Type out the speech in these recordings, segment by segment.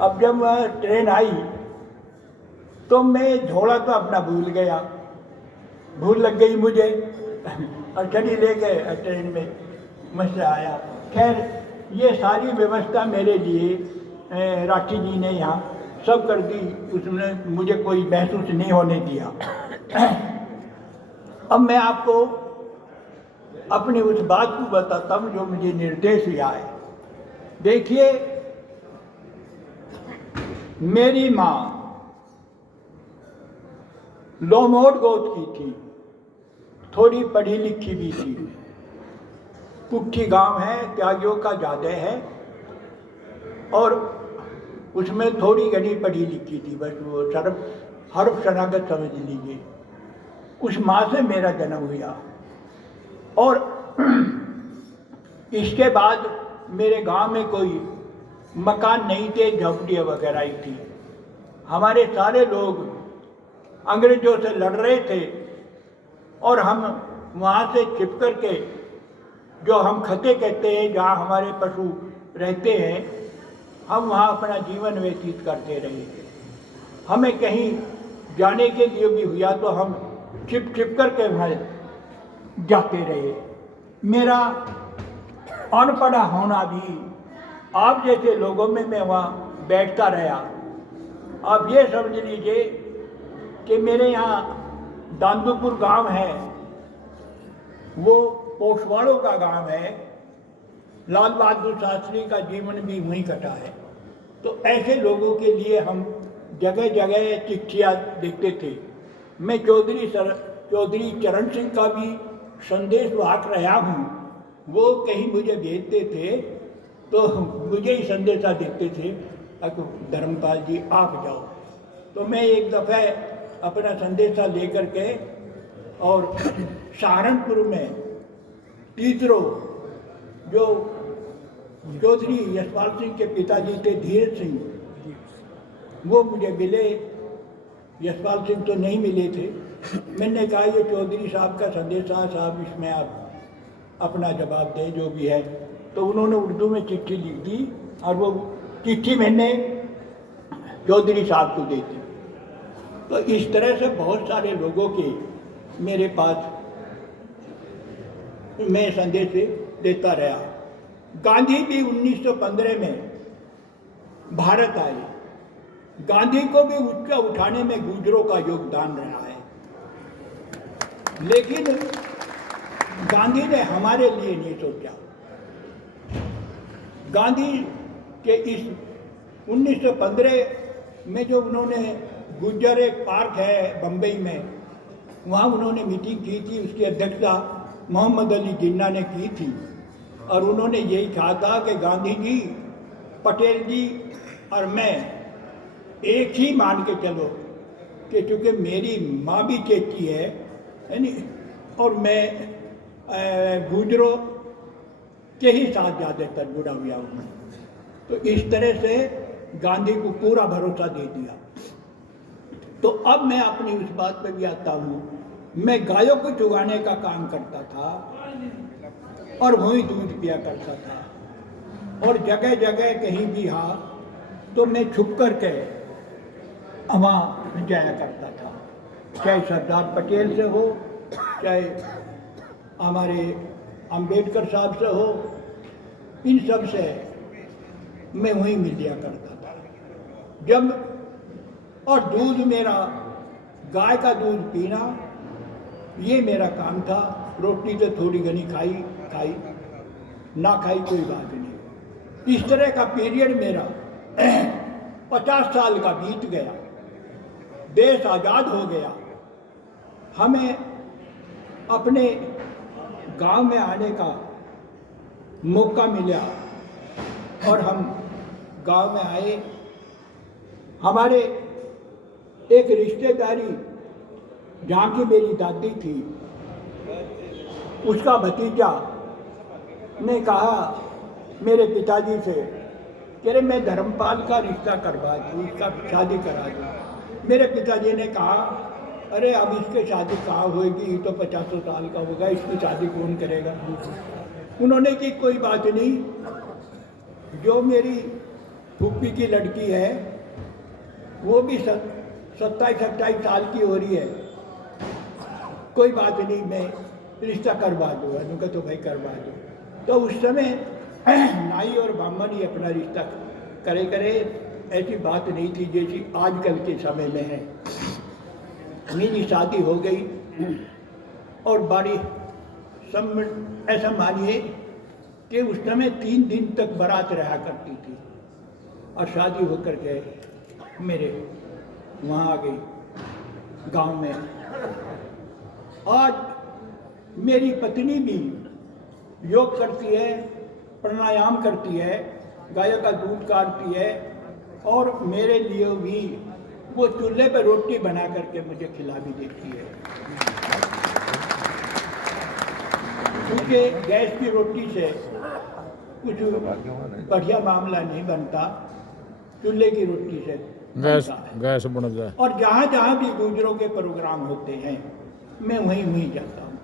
अब जब वह ट्रेन आई तो मैं झोला तो अपना भूल गया, भूल लग गई मुझे और चली ले गए ट्रेन में, मज़ा आया। खैर ये सारी व्यवस्था मेरे लिए राठी जी ने यहाँ सब कर दी, उसने मुझे कोई महसूस नहीं होने दिया। अब मैं आपको अपनी उस बात को बताता हूँ जो मुझे निर्देश हुआ है। देखिए, मेरी माँ लोमोट गोद की थी, थोड़ी पढ़ी लिखी भी थी। कुट्ठी गांव है, त्यागियों का ज़्यादा है, और उसमें थोड़ी घनी पढ़ी लिखी थी, बस वो हर्फ शनागत समझ लीजिए। उस माँ से मेरा जन्म हुआ और इसके बाद मेरे गांव में कोई मकान नहीं थे, झोपड़ियाँ वगैरह ही थी। हमारे सारे लोग अंग्रेजों से लड़ रहे थे और हम वहाँ से छिप कर के, जो हम खते कहते हैं, जहाँ हमारे पशु रहते हैं, हम वहाँ अपना जीवन व्यतीत करते रहे। हमें कहीं जाने के लिए भी हुआ तो हम छिप छिप कर के वहाँ जाते रहे। मेरा अनपढ़ा होना भी आप जैसे लोगों में मैं वहाँ बैठता रहा। आप ये समझ लीजिए कि मेरे यहाँ दांदूपुर गांव है, वो पोषवाड़ों का गांव है। लाल बहादुर शास्त्री का जीवन भी वहीं कटा है। तो ऐसे लोगों के लिए हम जगह जगह चिट्ठियाँ लिखते थे। मैं चौधरी चरण सिंह का भी संदेश वाहक रहा हूँ। वो कहीं मुझे भेजते थे तो मुझे ही संदेशा देते थे, धर्मपाल जी आप जाओ। तो मैं एक दफ़े अपना संदेशा लेकर के और सहारनपुर में टीचरों, जो चौधरी यशपाल सिंह के पिताजी थे धीरज सिंह, वो मुझे मिले। यशपाल सिंह तो नहीं मिले थे। मैंने कहा ये चौधरी साहब का संदेशा साहब, इसमें आप अपना जवाब दें जो भी है। तो उन्होंने उर्दू में चिट्ठी लिख दी और वो चिट्ठी मैंने चौधरी साहब को दे दी। तो इस तरह से बहुत सारे लोगों के मेरे पास मैं संदेश देता रहा। गांधी भी 1915 में भारत आए। गांधी को भी ऊंचा उठाने में गुजरों का योगदान रहा है, लेकिन गांधी ने हमारे लिए नहीं सोचा। गांधी के इस 1915 में जो उन्होंने गुज्जर, एक पार्क है बम्बई में, वहाँ उन्होंने मीटिंग की थी। उसकी अध्यक्षता मोहम्मद अली जिन्ना ने की थी और उन्होंने यही कहा था कि गांधी जी, पटेल जी और मैं एक ही मान के चलो कि चूँकि मेरी माँ भी चेची है नहीं, और मैं गुजरों के ही साथ ज़्यादातर जुड़ा हुआ हूँ। तो इस तरह से गांधी को पूरा भरोसा दे दिया। तो अब मैं अपनी उस बात पे भी आता हूँ। मैं गायों को चुगाने का काम करता था और वहीं दूध पिया करता था, और जगह जगह कहीं भी हाँ तो मैं छुप कर के वहाँ जाया करता था, चाहे सरदार पटेल से हो, चाहे हमारे अंबेडकर साहब से हो, इन सब से मैं वहीं मिल लिया करता था। जब और दूध मेरा, गाय का दूध पीना, ये मेरा काम था। रोटी तो थोड़ी घनी खाई ना खाई कोई बात नहीं। इस तरह का पीरियड मेरा 50 साल का बीत गया। देश आज़ाद हो गया। हमें अपने गांव में आने का मौका मिला और हम गांव में आए। हमारे एक रिश्तेदारी, जहाँ की मेरी दादी थी, उसका भतीजा ने कहा मेरे पिताजी से कि अरे मैं धर्मपाल का रिश्ता करवा दूँ, इसका शादी करा दूँ। मेरे पिताजी ने कहा अरे अब इसके शादी कहाँ होगी, तो 50 साल का होगा, इसकी शादी कौन करेगा। उन्होंने की कोई बात नहीं, जो मेरी फूफी की लड़की है, वो भी 27-28 साल की हो रही है। कोई बात नहीं, मैं रिश्ता करवा दूँ। उनका तो भाई करवा दो। तो उस समय नाई और ब्राह्मण ही अपना रिश्ता करे, ऐसी बात नहीं थी जैसी आजकल के समय में है। मेरी शादी हो गई और बड़ी ऐसा मानिए कि उस समय 3 दिन तक बारात रहा करती थी और शादी होकर के मेरे वहाँ आ गई गांव में। आज मेरी पत्नी भी योग करती है, प्राणायाम करती है, गाय का दूध काटती है और मेरे लिए भी वो चूल्हे पर रोटी बना करके मुझे खिला भी देती है। क्योंकि गैस की रोटी से कुछ बढ़िया मामला नहीं बनता, चूल्हे की रोटी से गैस बनता है। और जहाँ जहाँ भी गुजरों के प्रोग्राम होते हैं मैं वहीं जाता हूँ।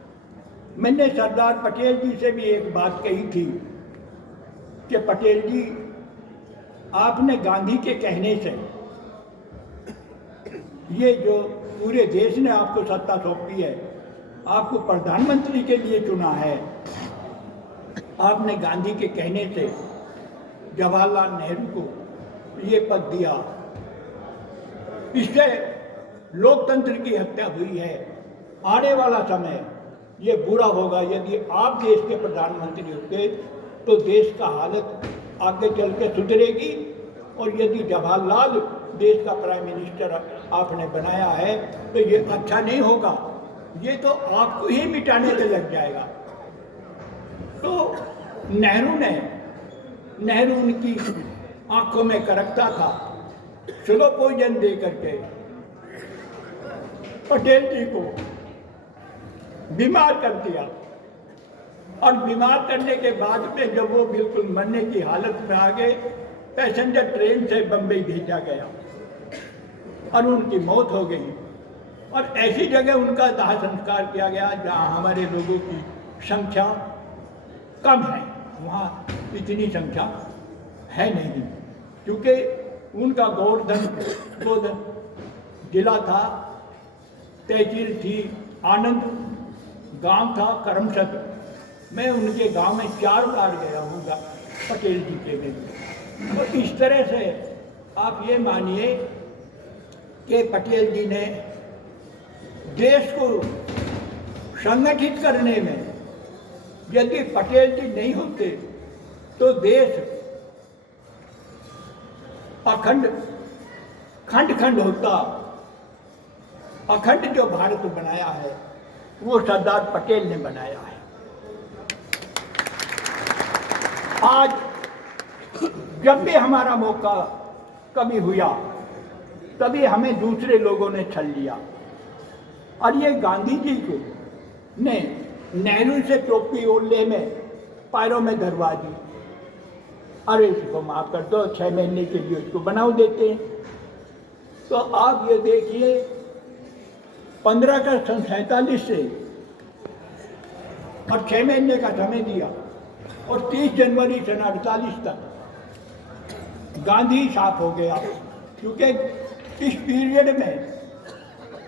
मैंने सरदार पटेल जी से भी एक बात कही थी कि पटेल जी, आपने गांधी के कहने से ये जो पूरे देश ने आपको सत्ता सौंपी है, आपको प्रधानमंत्री के लिए चुना है, आपने गांधी के कहने से जवाहरलाल नेहरू को ये पद दिया, इससे लोकतंत्र की हत्या हुई है। आने वाला समय ये बुरा होगा यदि आप देश के प्रधानमंत्री होते तो देश का हालत आगे चल के सुधरेगी, और यदि जवाहरलाल देश का प्राइम मिनिस्टर आपने बनाया है तो ये अच्छा नहीं होगा, ये तो आपको ही मिटाने पे लग जाएगा। तो नेहरू उनकी आंखों में करकता था, स्लो पॉइजन दे करके पटेल जी को बीमार कर दिया, और बीमार करने के बाद में जब वो बिल्कुल मरने की हालत में आ गए, पैसेंजर ट्रेन से बम्बई भेजा गया और उनकी मौत हो गई। और ऐसी जगह उनका दाह संस्कार किया गया जहाँ हमारे लोगों की संख्या कम है, वहाँ इतनी संख्या है नहीं, क्योंकि उनका गोवर्धन जिला था, तहसील थी आनंद, गांव था करमसद। मैं उनके गांव में 4 बार गया हूँ पटेल जी के में। तो इस तरह से आप ये मानिए कि पटेल जी ने देश को संगठित करने में, यदि पटेल जी नहीं होते तो देश अखंड खंड होता। अखंड जो भारत बनाया है वो सरदार पटेल ने बनाया है। आज जब भी हमारा मौका कभी हुआ तभी हमें दूसरे लोगों ने छल लिया, और ये गांधी जी को ने नेहरू से टोपी ओढ़ने में पैरों में धरवा दी। अरे इसको माफ कर दो, 6 महीने के लिए उसको बनाओ देते हैं। तो आप ये देखिए 15 अगस्त 1947 से और 6 महीने का समय दिया, और 30 जनवरी 1948 तक गांधी साफ हो गया, क्योंकि इस पीरियड में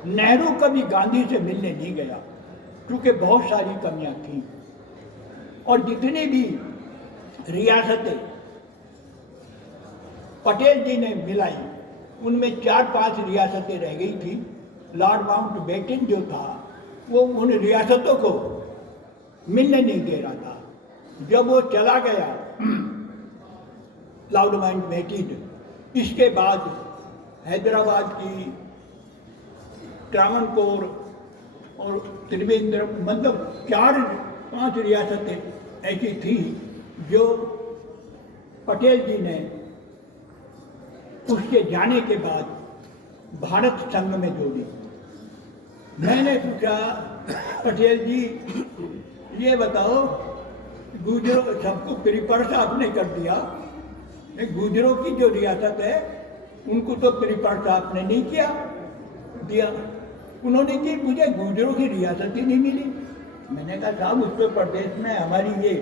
नेहरू कभी गांधी से मिलने नहीं गया, क्योंकि बहुत सारी कमियां थी। और जितनी भी रियासतें पटेल जी ने मिलाई उनमें 4-5 रियासतें रह गई थी। लॉर्ड माउंटबेटन जो था वो उन रियासतों को मिलने नहीं दे रहा था। जब वो चला गया लॉर्ड माउंटबेटन, इसके बाद हैदराबाद की, त्रावणकोर और त्रिवेंद्रम, मतलब 4-5 रियासतें ऐसी थी जो पटेल जी ने उसके जाने के बाद भारत संघ में जोड़ी। मैंने पूछा, पटेल जी ये बताओ, गुजरों सबको प्रिपर्स आपने कर दिया, गुजरों की जो रियासत है उनको तो प्रिपर्स आपने नहीं दिया। उन्होंने कि मुझे गुजरों की रियासत ही नहीं मिली। मैंने कहा साहब, उत्तर प्रदेश में हमारी ये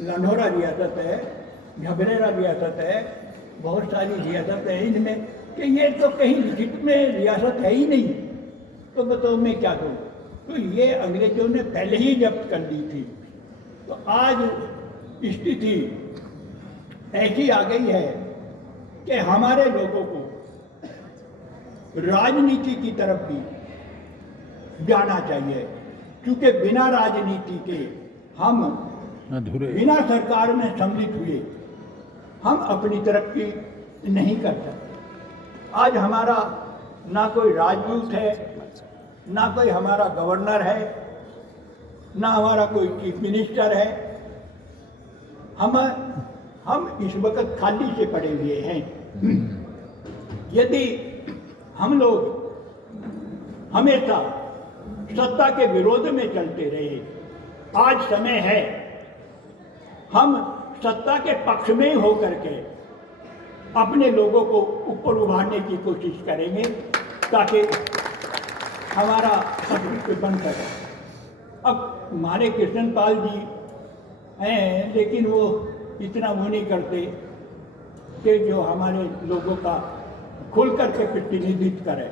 लंढौरा रियासत है, झबरेरा रियासत है, बहुत सारी रियासत है इनमें कि ये तो कहीं लिखित में रियासत है ही नहीं, तो बताओ मैं क्या करूँ। तो ये अंग्रेजों ने पहले ही जब्त कर ली थी। तो आज स्थिति ऐसी आ गई है कि हमारे लोगों को राजनीति की तरफ भी जाना चाहिए, क्योंकि बिना राजनीति के हम अधूरे बिना सरकार में सम्मिलित हुए हम अपनी तरक्की नहीं कर सकते। आज हमारा ना कोई राजदूत है, ना कोई हमारा गवर्नर है, ना हमारा कोई चीफ मिनिस्टर है। हम इस वक्त खाली से पड़े हुए हैं। यदि हम लोग हमेशा सत्ता के विरोध में चलते रहे, आज समय है हम सत्ता के पक्ष में होकर के अपने लोगों को ऊपर उभारने की कोशिश करेंगे ताकि हमारा अस्तित्व बन सके। अब हमारे कृष्णपाल जी हैं, लेकिन वो इतना वो नहीं करते कि जो हमारे लोगों का खुल करके प्रतिनिधित्व करें।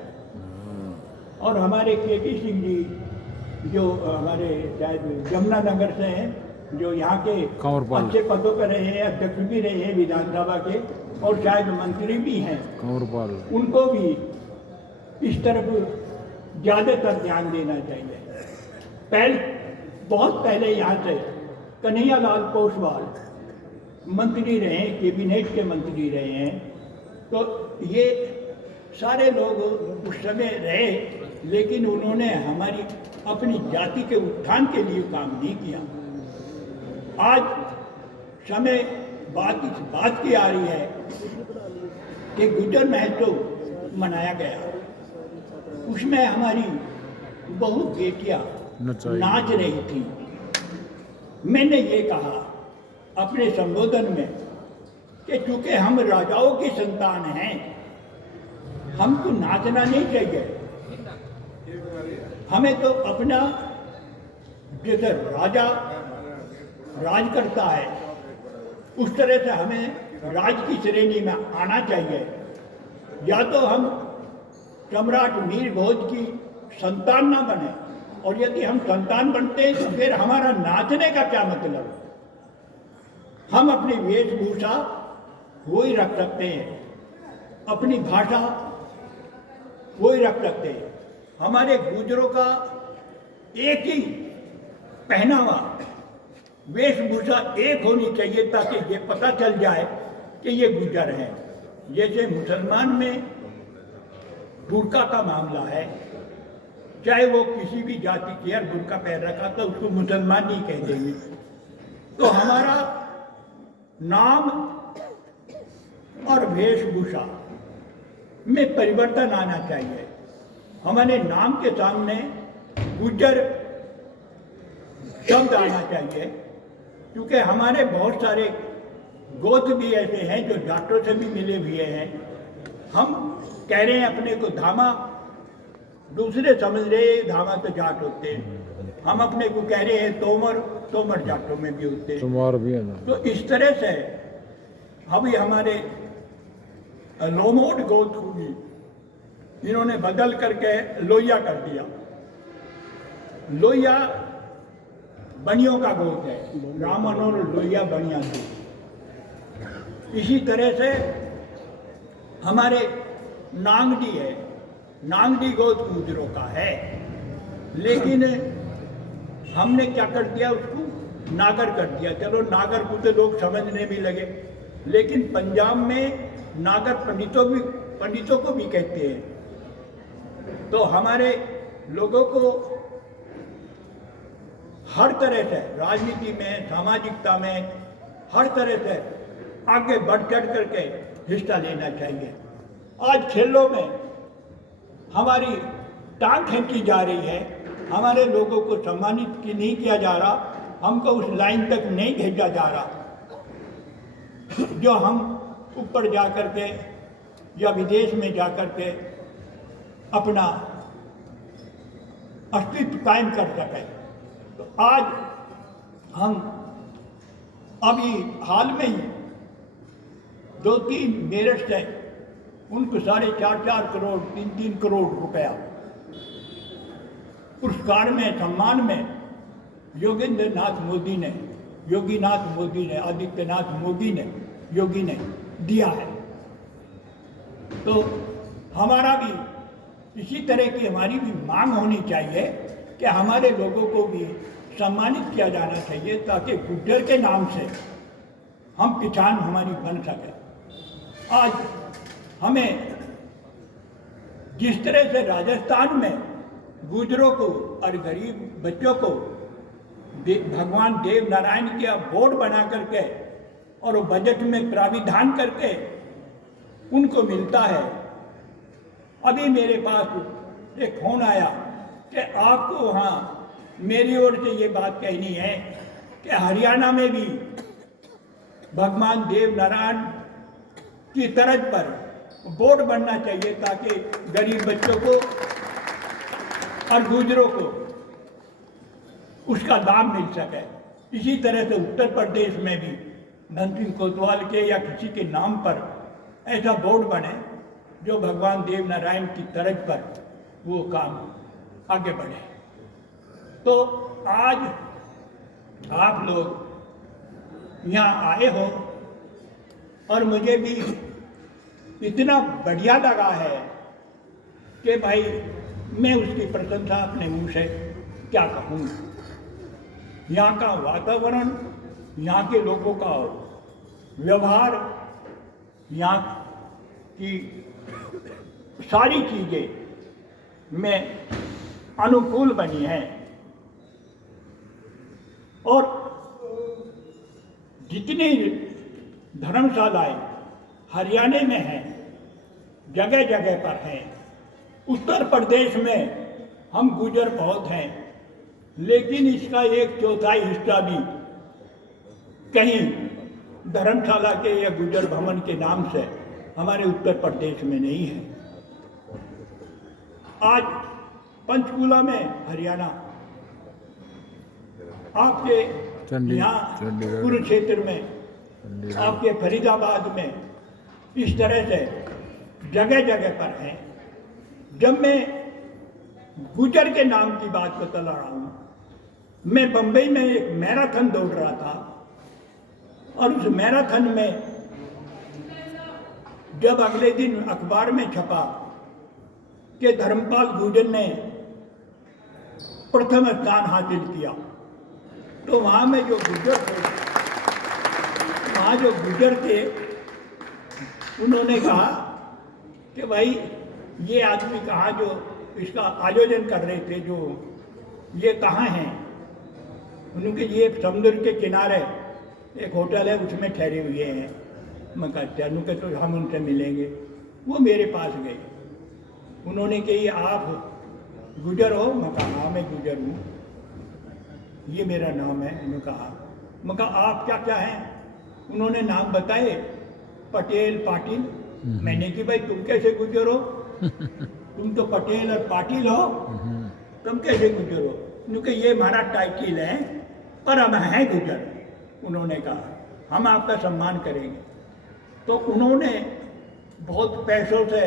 और हमारे केपी सिंह जी जो हमारे शायद यमुनानगर से हैं, जो यहाँ के कंवरपाल अच्छे पदों पर रहे हैं, अध्यक्ष भी रहे हैं विधानसभा के और शायद मंत्री भी हैं, कंवरपाल उनको भी इस तरफ ज़्यादातर ध्यान देना चाहिए। बहुत पहले यहाँ से कन्हैयालाल पोसवाल मंत्री रहे हैं, कैबिनेट के मंत्री रहे हैं। तो ये सारे लोग उस समय रहे, लेकिन उन्होंने हमारी अपनी जाति के उत्थान के लिए काम नहीं किया। आज समय इस बात की आ रही है कि गुर्जर महोत्सव मनाया गया, उसमें हमारी बहुत बेटियां नाच रही थी। मैंने ये कहा अपने संबोधन में कि चूंकि हम राजाओं की संतान हैं, हमको नाचना नहीं चाहिए। हमें तो अपना जैसे राजा राज करता है उस तरह से हमें राज की श्रेणी में आना चाहिए। या तो हम सम्राट मीर भोज की संतान ना बने, और यदि हम संतान बनते हैं तो फिर हमारा नाचने का क्या मतलब। हम अपनी वेशभूषा वो ही रख सकते हैं, अपनी भाषा वो ही रख सकते हैं। हमारे गुर्जरों का एक ही पहनावा, वेशभूषा एक होनी चाहिए ताकि ये पता चल जाए कि ये गुर्जर हैं। जैसे मुसलमान में बुर्का का मामला है, चाहे वो किसी भी जाति की यार बुर्का पहन रखा तो उसको मुसलमान नहीं कह देंगे। तो हमारा नाम और वेशभूषा में परिवर्तन आना चाहिए। हमारे नाम के सामने गुर्जर शब्द आना चाहिए, क्योंकि हमारे बहुत सारे गोत्र भी ऐसे हैं जो जाटों से भी मिले हुए हैं। हम कह रहे हैं अपने को धामा, दूसरे समझ रहे हैं धामा तो जाट होते हैं। हम अपने को कह रहे हैं तोमर, तोमर जाटों में भी होते हैं। तुम्हार भी है ना। तो इस तरह से अभी हमारे लोमोड गोत्र हुई, इन्होंने बदल करके लोहिया कर दिया। लोहिया बनियों का गोत्र है, रामन और लोहिया बनिया थे। इसी तरह से हमारे नांगडी है, नांगडी गोत्र गुर्जरों का है, लेकिन हमने क्या कर दिया, उसको नागर कर दिया। चलो नागर को तो लोग समझने भी लगे, लेकिन पंजाब में नागर पंडितों को भी कहते हैं। तो हमारे लोगों को हर तरह से राजनीति में, सामाजिकता में, हर तरह से आगे बढ़ चढ़ करके हिस्सा लेना चाहिए। आज खेलों में हमारी टांग खींची जा रही है, हमारे लोगों को सम्मानित नहीं किया जा रहा, हमको उस लाइन तक नहीं भेजा जा रहा जो हम ऊपर जा कर के या विदेश में जा कर के अपना अस्तित्व कायम कर सकें। तो आज हम अभी हाल में ही 2-3 मेरठ से उनको 4.5 करोड़ 3-3 करोड़ रुपया पुरस्कार में, सम्मान में योगेंद्र नाथ मोदी ने, योगीनाथ मोदी ने, आदित्यनाथ मोदी ने, योगी ने दिया है। तो हमारा भी इसी तरह की हमारी भी मांग होनी चाहिए कि हमारे लोगों को भी सम्मानित किया जाना चाहिए, ताकि गुज्जर के नाम से हम किसान हमारी बन सके। आज हमें जिस तरह से राजस्थान में गुजरों को और गरीब बच्चों को भगवान देव नारायण के बोर्ड बना करके और वो बजट में प्राविधान करके उनको मिलता है। अभी मेरे पास एक फोन आया कि आपको वहाँ मेरी ओर से ये बात कहनी है कि हरियाणा में भी भगवान देव नारायण की तर्ज पर बोर्ड बनना चाहिए, ताकि गरीब बच्चों को और गुजरों को उसका लाभ मिल सके। इसी तरह से उत्तर प्रदेश में भी धन सिंह कोतवाल के या किसी के नाम पर ऐसा बोर्ड बने जो भगवान देव नारायण की तर्ज पर वो काम आगे बढ़े। तो आज आप लोग यहाँ आए हो और मुझे भी इतना बढ़िया लगा है कि भाई मैं उसकी प्रशंसा अपने मुंह से क्या कहूँ। यहाँ का वातावरण, यहाँ के लोगों का व्यवहार, यहाँ की सारी चीज़ें में अनुकूल बनी हैं। और जितनी धर्मशालाएं हरियाणा में हैं, जगह जगह पर हैं। उत्तर प्रदेश में हम गुजर बहुत हैं, लेकिन इसका 1/4 हिस्सा भी कहीं धर्मशाला के या गुजर भवन के नाम से हमारे उत्तर प्रदेश में नहीं है। आज पंचकुला में हरियाणा, आपके यहाँ कुरुक्षेत्र में, आपके फरीदाबाद में, इस तरह से जगह जगह पर हैं। जब मैं गुजर के नाम की बात बता रहा हूँ, मैं बम्बई में एक मैराथन दौड़ रहा था और उस मैराथन में जब अगले दिन अखबार में छपा कि धर्मपाल गुजर ने प्रथम स्थान हासिल किया, तो वहाँ में जो गुजर थे, वहाँ जो गुजर थे उन्होंने कहा कि भाई ये आदमी कहाँ जो इसका आयोजन कर रहे थे, जो ये कहाँ हैं? उनके ये समुद्र के किनारे एक होटल है, उसमें ठहरे हुए हैं। मैं कहते हैं तो हम उनसे मिलेंगे। वो मेरे पास गए, उन्होंने कही आप गुजर हो? मैं कहा हाँ मैं गुजर हूँ, ये मेरा नाम है। उन्होंने कहा, मैं कहा आप क्या क्या हैं? उन्होंने नाम बताए, पटेल, पाटिल। मैंने कि भाई तुम कैसे गुजर हो? तुम तो पटेल और पाटिल हो, तुम कैसे गुजर हो? क्योंकि ये हमारा टाइटिल है, पर हम हैं गुजर। उन्होंने कहा हम आपका सम्मान करेंगे। तो उन्होंने बहुत पैसों से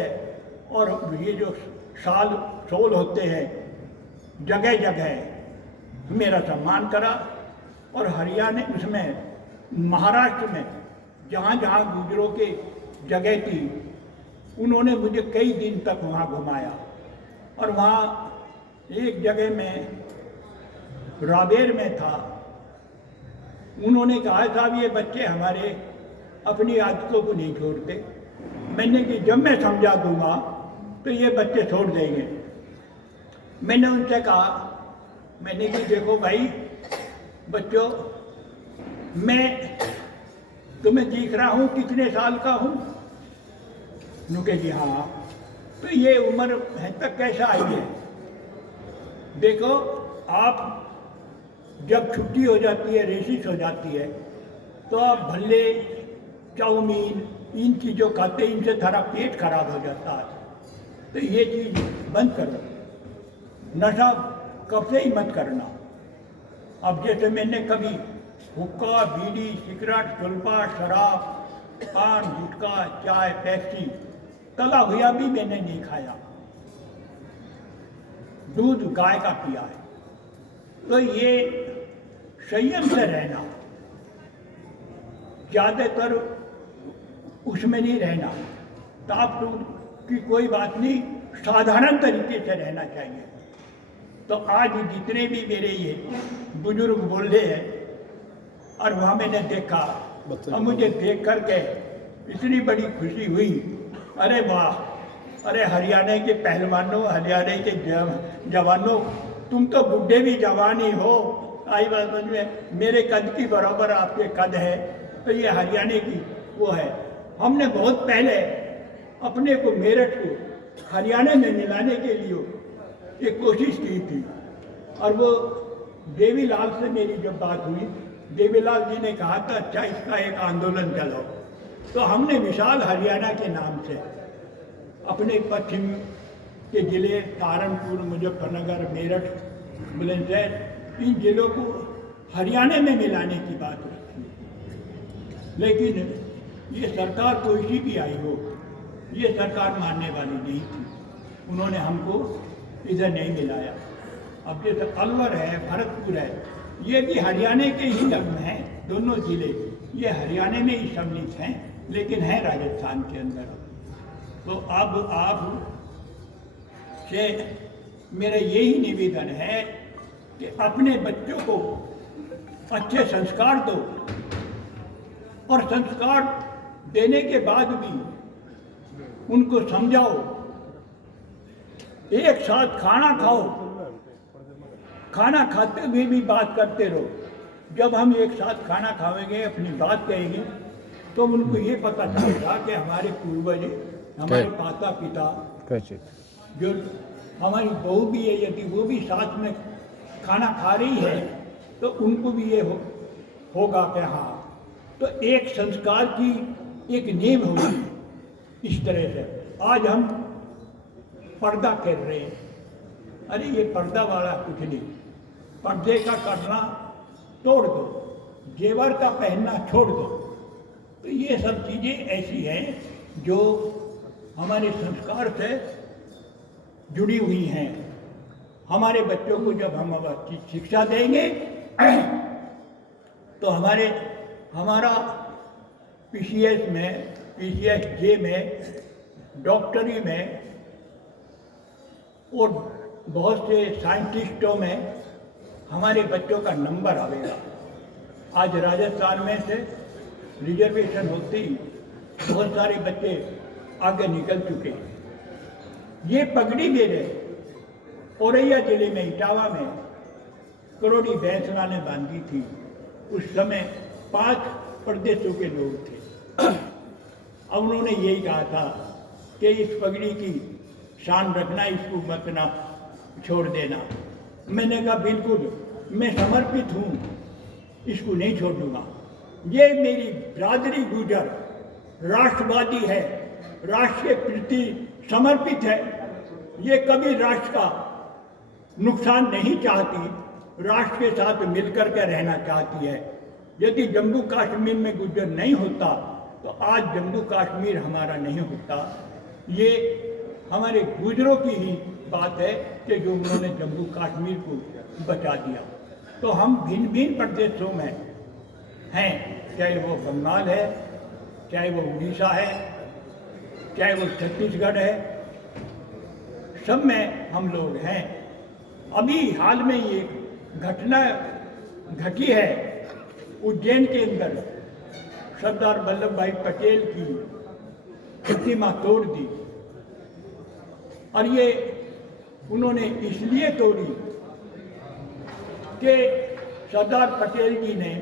और ये जो शॉल होते हैं जगह जगह मेरा सम्मान करा। और हरियाणा उसमें महाराष्ट्र में जहाँ जहाँ गुजरों के जगह थी, उन्होंने मुझे कई दिन तक वहाँ घुमाया। और वहाँ एक जगह में राबेर में था, उन्होंने कहा साहब ये बच्चे हमारे अपनी आदतों को नहीं छोड़ते। मैंने कि जब मैं समझा दूंगा तो ये बच्चे छोड़ देंगे। मैंने उनसे कहा, मैंने कि देखो भाई बच्चों, मैं तुम्हें दिख रहा हूँ कितने साल का हूँ? उन्होंने जी हाँ। तो ये उम्र है तक कैसा आई है? देखो आप जब छुट्टी हो जाती है, रेसिस हो जाती है, तो आप भल्ले, चाउमीन, इन चीज़ों खाते, इनसे थारा पेट खराब हो जाता है। तो ये चीज़ बंद करो, नशा कब से ही मत करना। अब जैसे मैंने कभी हुक्का, बीड़ी, सिगरेट, सुल्फा, शराब पान, गुटखा, चाय, पेप्सी, तला हुआ भी मैंने नहीं खाया, दूध गाय का पिया है। तो ये संयम से रहना, ज़्यादातर उसमें नहीं रहना, ताप तूप की कोई बात नहीं, साधारण तरीके से रहना चाहिए। तो आज जितने भी मेरे ये बुजुर्ग बोल रहे हैं, और वहाँ मैंने देखा और मुझे देख करके इतनी बड़ी खुशी हुई, अरे वाह, अरे हरियाणा के पहलवानों, हरियाणा के जवानों, तुम तो बुढ़े भी जवान ही हो। आई बात समझ में, मेरे कद की बराबर आपके कद है, तो ये हरियाणा की वो है। हमने बहुत पहले अपने को, मेरठ को हरियाणा में मिलाने के लिए एक कोशिश की थी, और वो देवीलाल से मेरी जब बात हुई, देवीलाल जी ने कहा था अच्छा इसका एक आंदोलन चलाओ। तो हमने विशाल हरियाणा के नाम से अपने पश्चिम के जिले सहारनपुर, मुजफ्फरनगर, मेरठ, बुलंदशहर, इन जिलों को हरियाणा में मिलाने की बात रखी। लेकिन ये सरकार कोई सी भी आई हो, ये सरकार मानने वाली नहीं थी, उन्होंने हमको इधर नहीं मिलाया। अब जैसे अलवर है, भरतपुर है, ये भी हरियाणा के ही में हैं, दोनों जिले ये हरियाणा में ही सम्मिलित हैं, लेकिन हैं राजस्थान के अंदर। तो अब आप से मेरा यही निवेदन है कि अपने बच्चों को अच्छे संस्कार दो, और संस्कार देने के बाद भी उनको समझाओ, एक साथ खाना खाओ, खाना खाते हुए भी बात करते रहो। जब हम एक साथ खाना खाएंगे, अपनी बात कहेंगे, तो उनको ये पता चलेगा कि हमारे पूर्वज, हमारे माता पिता, जो हमारी बहू भी है, यदि वो भी साथ में खाना खा रही है, तो उनको भी ये होगा कि हाँ, तो एक संस्कार की एक नींव होगी। इस तरह से आज हम पर्दा कर रहे हैं, अरे ये पर्दा वाला कुछ नहीं, पर्दे का करना तोड़ दो, जेवर का पहनना छोड़ दो। तो ये सब चीज़ें ऐसी हैं जो हमारे संस्कार से जुड़ी हुई हैं। हमारे बच्चों को जब हम अच्छी शिक्षा देंगे तो हमारा पीसीएस में, पीसीएस जे में, डॉक्टरी में और बहुत से साइंटिस्टों में हमारे बच्चों का नंबर आएगा। आज राजस्थान में से रिजर्वेशन होती बहुत सारे बच्चे आगे निकल चुके हैं। ये पगड़ी मेरे औरैया जिले में, इटावा में करोड़ी बैंसला ने बांधी थी। उस समय 5 प्रदेशों के लोग थे। अब उन्होंने यही कहा था कि इस पगड़ी की शान रखना, इसको मत ना छोड़ देना। मैंने कहा बिल्कुल, मैं समर्पित हूँ, इसको नहीं छोड़ूंगा। ये मेरी बिरादरी गुर्जर राष्ट्रवादी है, राष्ट्र के प्रति समर्पित है। ये कभी राष्ट्र का नुकसान नहीं चाहती, राष्ट्र के साथ मिलकर के रहना चाहती है। यदि जम्मू कश्मीर में गुर्जर नहीं होता तो आज जम्मू कश्मीर हमारा नहीं होता। ये हमारे गुर्जरों की ही बात है कि जो उन्होंने जम्मू कश्मीर को बचा दिया। तो हम भिन्न भिन्न प्रदेशों में हैं, चाहे वो बंगाल है, चाहे वो उड़ीसा है, चाहे वो छत्तीसगढ़ है, सब में हम लोग हैं। अभी हाल में ये घटना घटी है उज्जैन के अंदर, सरदार वल्लभ भाई पटेल की प्रतिमा तोड़ दी, और ये उन्होंने इसलिए तोड़ी कि सरदार पटेल जी ने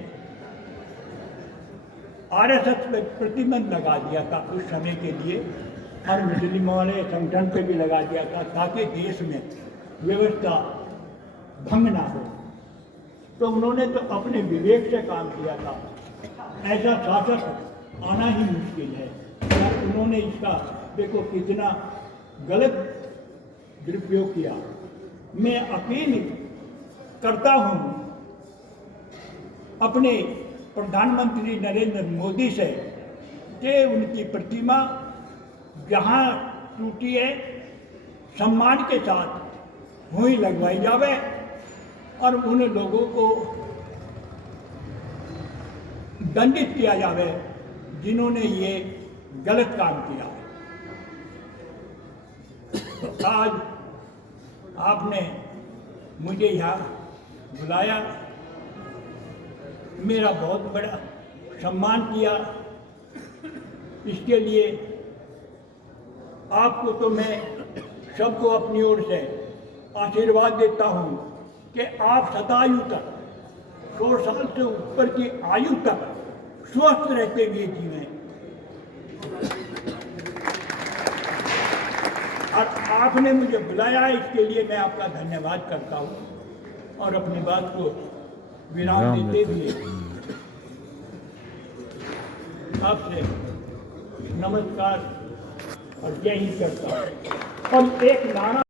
आरएसएस पे प्रतिबंध लगा दिया था उस समय के लिए, और मुस्लिमों वाले संगठन पे भी लगा दिया था, ताकि देश में व्यवस्था भंग ना हो। तो उन्होंने तो अपने विवेक से काम किया था। ऐसा शासक आना ही मुश्किल है। और उन्होंने इसका देखो कितना गलत दुरुपयोग किया। मैं अपील करता हूँ अपने प्रधानमंत्री नरेंद्र मोदी से के उनकी प्रतिमा जहाँ टूटी है सम्मान के साथ वहीं लगवाई जावे और उन लोगों को दंडित किया जावे जिन्होंने ये गलत काम किया। आज आपने मुझे यहाँ बुलाया, मेरा बहुत बड़ा सम्मान किया, इसके लिए आपको तो मैं सबको अपनी ओर से आशीर्वाद देता हूँ कि आप सदायु तक 100 साल से ऊपर की आयु तक स्वस्थ रहते हुए जीवें। और आपने मुझे बुलाया, इसके लिए मैं आपका धन्यवाद करता हूँ और अपनी बात को विराम देते हुए आपसे नमस्कार और जय हिंद करता हूँ। और एक नारा